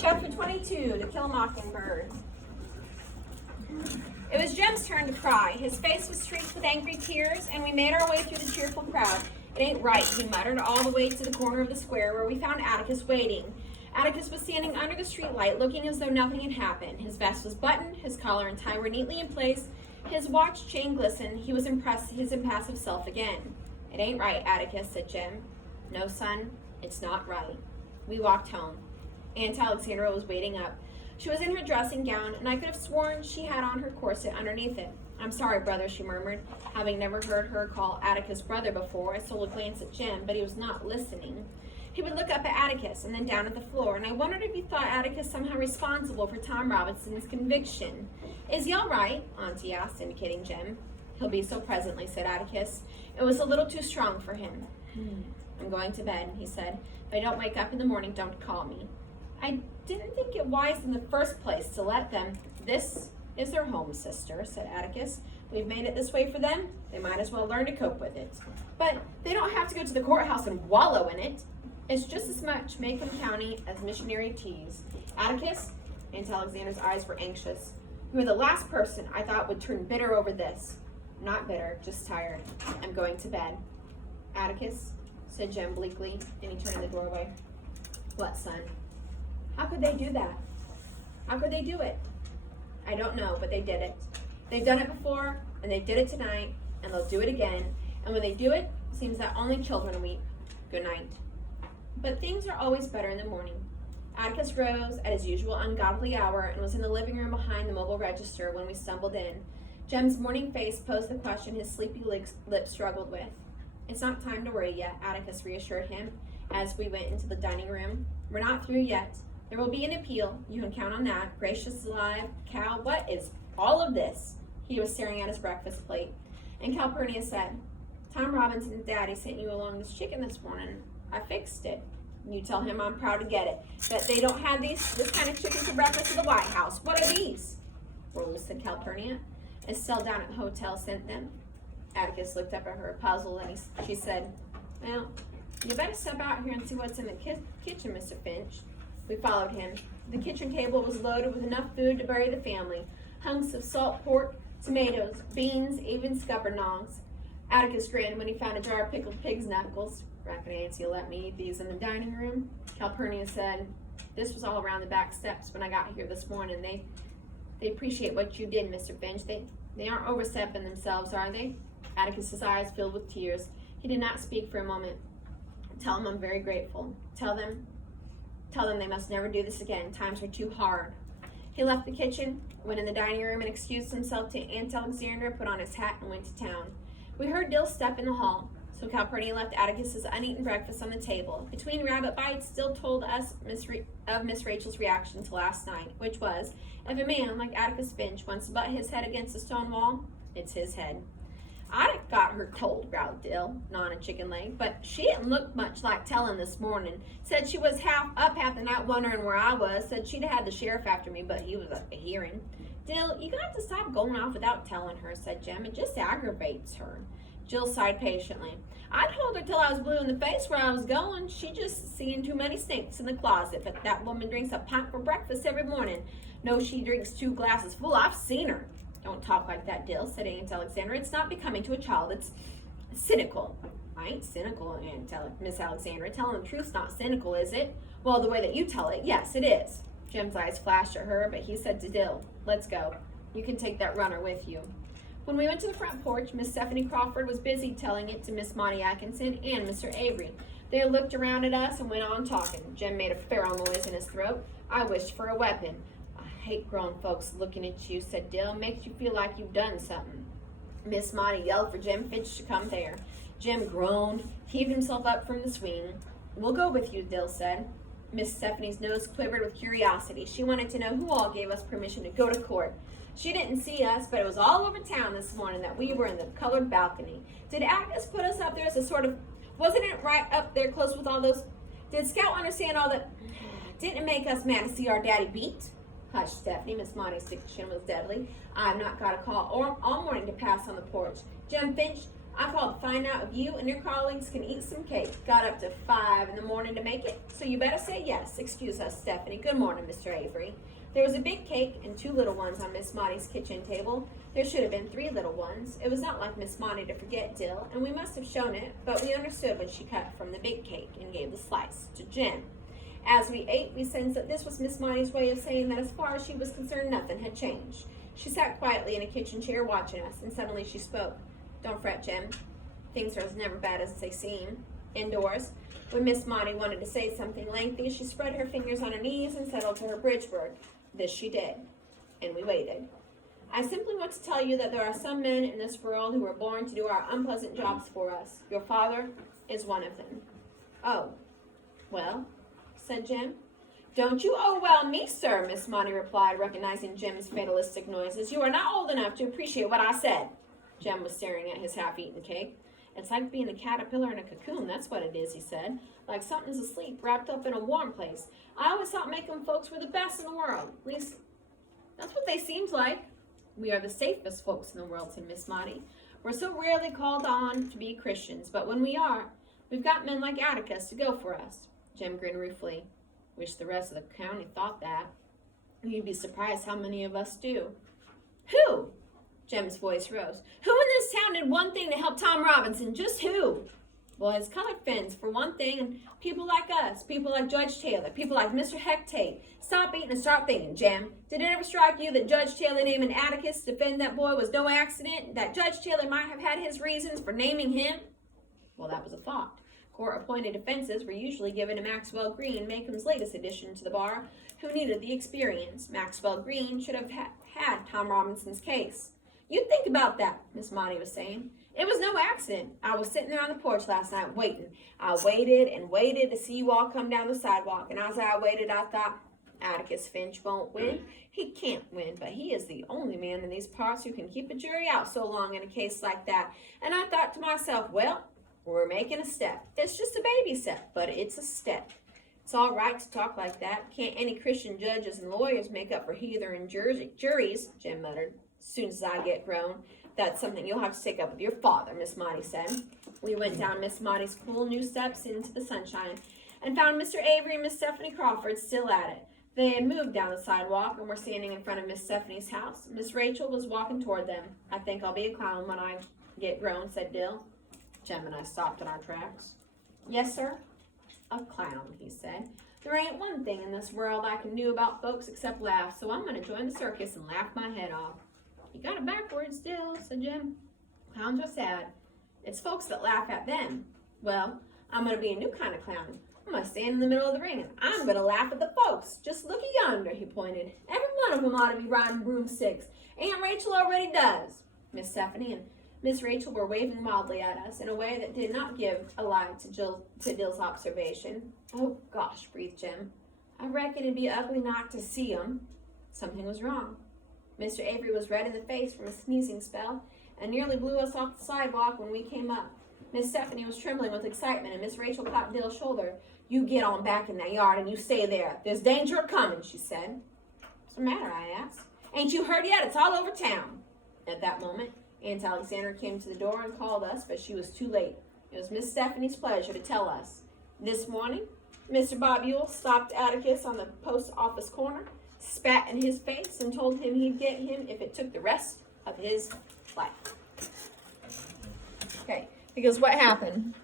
Chapter 22, To Kill a Mockingbird. It was Jem's turn to cry. His face was streaked with angry tears, and we made our way through the cheerful crowd. It ain't right, he muttered, all the way to the corner of the square where we found Atticus waiting. Atticus was standing under the streetlight, looking as though nothing had happened. His vest was buttoned, his collar and tie were neatly in place, his watch chain glistened. He was his impassive self again. It ain't right, Atticus, said Jem. No, son, it's not right. We walked home. Aunt Alexandra was waiting up. She was in her dressing gown, and I could have sworn she had on her corset underneath it. I'm sorry, brother, she murmured. Having never heard her call Atticus brother before, I stole a glance at Jem, but he was not listening. He would look up at Atticus and then down at the floor, and I wondered if he thought Atticus somehow responsible for Tom Robinson's conviction. Is he all right? Auntie asked, indicating Jem. He'll be so presently, said Atticus. It was a little too strong for him. I'm going to bed, he said. If I don't wake up in the morning, don't call me. I didn't think it wise in the first place to let them. This is their home, sister, said Atticus. We've made it this way for them. They might as well learn to cope with it. But they don't have to go to the courthouse and wallow in it. It's just as much Macomb County as missionary teas. Atticus? Aunt Alexandra's eyes were anxious. You were the last person I thought would turn bitter over this. Not bitter, just tired. I'm going to bed. Atticus, said Jem bleakly, and he turned in the doorway. What, son? How could they do that? How could they do it? I don't know, but they did it. They've done it before, and they did it tonight, and they'll do it again. And when they do it, it seems that only children weep. Good night. But things are always better in the morning. Atticus rose at his usual ungodly hour and was in the living room behind the mobile register when we stumbled in. Jem's morning face posed the question his sleepy lips struggled with. It's not time to worry yet, Atticus reassured him as we went into the dining room. We're not through yet. There will be an appeal. You can count on that. Gracious alive, Cal, what is all of this? He was staring at his breakfast plate. And Calpurnia said, Tom Robinson's daddy sent you along this chicken this morning. I fixed it. You tell him I'm proud to get it. That they don't have this kind of chicken for breakfast at the White House. What are these? Rolls, said Calpurnia. Estelle down at the hotel sent them. Atticus looked up at her, puzzled, and she said, well, you better step out here and see what's in the kitchen, Mr. Finch. We followed him. The kitchen table was loaded with enough food to bury the family. Hunks of salt pork, tomatoes, beans, even scuppernongs. Atticus grinned when he found a jar of pickled pig's knuckles. Reckon Auntie will let me eat these in the dining room. Calpurnia said, this was all around the back steps when I got here this morning. They appreciate what you did, Mr. Finch. They aren't overstepping themselves, are they? Atticus's eyes filled with tears. He did not speak for a moment. Tell them I'm very grateful. Tell them they must never do this again. Times are too hard. He left the kitchen, went in the dining room, and excused himself to Aunt Alexandra, put on his hat, and went to town. We heard Dill step in the hall, so Calpurnia left Atticus's uneaten breakfast on the table. Between rabbit bites, Dill told us of Miss Rachel's reaction to last night, which was, if a man like Atticus Finch wants to butt his head against a stone wall, it's his head. I got her cold, growled Dill, gnawing a chicken leg, but she didn't look much like telling this morning. Said she was half the night wondering where I was. Said she'd had the sheriff after me, but he was at the hearing. Dill, you got to stop going off without telling her, said Jem. It just aggravates her. Jill sighed patiently. I told her till I was blue in the face where I was going. She just seen too many snakes in the closet, but that woman drinks a pint for breakfast every morning. No, she drinks 2 glasses full. I've seen her. Don't talk like that, Dill, said Aunt Alexandra. It's not becoming to a child. It's cynical. I ain't cynical, Miss Alexandra. Telling the truth's not cynical, is it? Well, the way that you tell it, yes, it is. Jim's eyes flashed at her, but he said to Dill, let's go. You can take that runner with you. When we went to the front porch, Miss Stephanie Crawford was busy telling it to Miss Monty Atkinson and Mr. Avery. They looked around at us and went on talking. Jim made a feral noise in his throat. I wished for a weapon. I hate grown folks looking at you, said Dill. Makes you feel like you've done something. Miss Monty yelled for Jim Finch to come there. Jim groaned, heaved himself up from the swing. We'll go with you, Dill said. Miss Stephanie's nose quivered with curiosity. She wanted to know who all gave us permission to go to court. She didn't see us, but it was all over town this morning that we were in the colored balcony. Did Agnes put us up there as a sort of, wasn't it right up there close with all those? Did Scout understand all that? Didn't it make us mad to see our daddy beat? Hush, Stephanie, Miss Monty's chin was deadly. I've not got a call all morning to pass on the porch. Jim Finch, I called to find out if you and your colleagues can eat some cake. Got up to 5 in the morning to make it, so you better say yes. Excuse us, Stephanie. Good morning, Mr. Avery. There was a big cake and 2 little ones on Miss Maudie's kitchen table. There should have been 3 little ones. It was not like Miss Maudie to forget Dill, and we must have shown it, but we understood when she cut from the big cake and gave the slice to Jim. As we ate, we sensed that this was Miss Maudie's way of saying that as far as she was concerned, nothing had changed. She sat quietly in a kitchen chair watching us, and suddenly she spoke. Don't fret, Jim. Things are as never bad as they seem. Indoors, when Miss Maudie wanted to say something lengthy, she spread her fingers on her knees and settled to her bridge work. This she did, and we waited. I simply want to tell you that there are some men in this world who are born to do our unpleasant jobs for us. Your father is one of them. Oh, well, said Jim. Don't you well me, sir, Miss Maudie replied, recognizing Jim's fatalistic noises. You are not old enough to appreciate what I said. Jim was staring at his half-eaten cake. It's like being a caterpillar in a cocoon, that's what it is, he said. Like something's asleep, wrapped up in a warm place. I always thought making folks were the best in the world. At least, that's what they seemed like. We are the safest folks in the world, said Miss Maudie. We're so rarely called on to be Christians, but when we are, we've got men like Atticus to go for us. Jim grinned ruefully. Wish the rest of the county thought that. You'd be surprised how many of us do. Who? Jim's voice rose. Who in this town did one thing to help Tom Robinson? Just who? Well, his colored friends, for one thing, and people like us, people like Judge Taylor, people like Mr. Hectate. Stop eating and start thinking, Jim. Did it ever strike you that Judge Taylor naming Atticus to defend that boy was no accident? That Judge Taylor might have had his reasons for naming him? Well, that was a thought. Court-appointed defenses were usually given to Maxwell Green, Macomb's latest addition to the bar, who needed the experience. Maxwell Green should have had Tom Robinson's case. You think about that, Miss Maudie was saying. It was no accident. I was sitting there on the porch last night waiting. I waited and waited to see you all come down the sidewalk, and as I waited, I thought, Atticus Finch won't win. He can't win, but he is the only man in these parts who can keep a jury out so long in a case like that. And I thought to myself, well, we're making a step. It's just a baby step, but it's a step. It's all right to talk like that. Can't any Christian judges and lawyers make up for heathen juries, Jim muttered. As soon as I get grown, that's something you'll have to take up with your father, Miss Maudie said. We went down Miss Maudie's cool new steps into the sunshine and found Mr. Avery and Miss Stephanie Crawford still at it. They had moved down the sidewalk and were standing in front of Miss Stephanie's house. Miss Rachel was walking toward them. I think I'll be a clown when I get grown, said Dill. Jem and I stopped in our tracks. Yes, sir? A clown, he said. There ain't one thing in this world I can do about folks except laugh, so I'm going to join the circus and laugh my head off. You got it backwards, Dill, said Jim. Clowns are sad. It's folks that laugh at them. Well, I'm going to be a new kind of clown. I'm going to stand in the middle of the ring, and I'm going to laugh at the folks. Just look yonder, he pointed. Every one of them ought to be riding broomsticks. Aunt Rachel already does. Miss Stephanie and Miss Rachel were waving wildly at us in a way that did not give a lie to Dill's observation. Oh, gosh, breathed Jim. I reckon it'd be ugly not to see 'em. Something was wrong. Mr. Avery was red in the face from a sneezing spell and nearly blew us off the sidewalk when we came up. Miss Stephanie was trembling with excitement, and Miss Rachel clapped Dill's shoulder. You get on back in that yard and you stay there. There's danger coming, she said. What's the matter, I asked. Ain't you heard yet? It's all over town. At that moment, Aunt Alexander came to the door and called us, but she was too late. It was Miss Stephanie's pleasure to tell us. This morning, Mr. Bob Ewell stopped Atticus on the post office corner, spat in his face, and told him he'd get him if it took the rest of his life. Okay, because what happened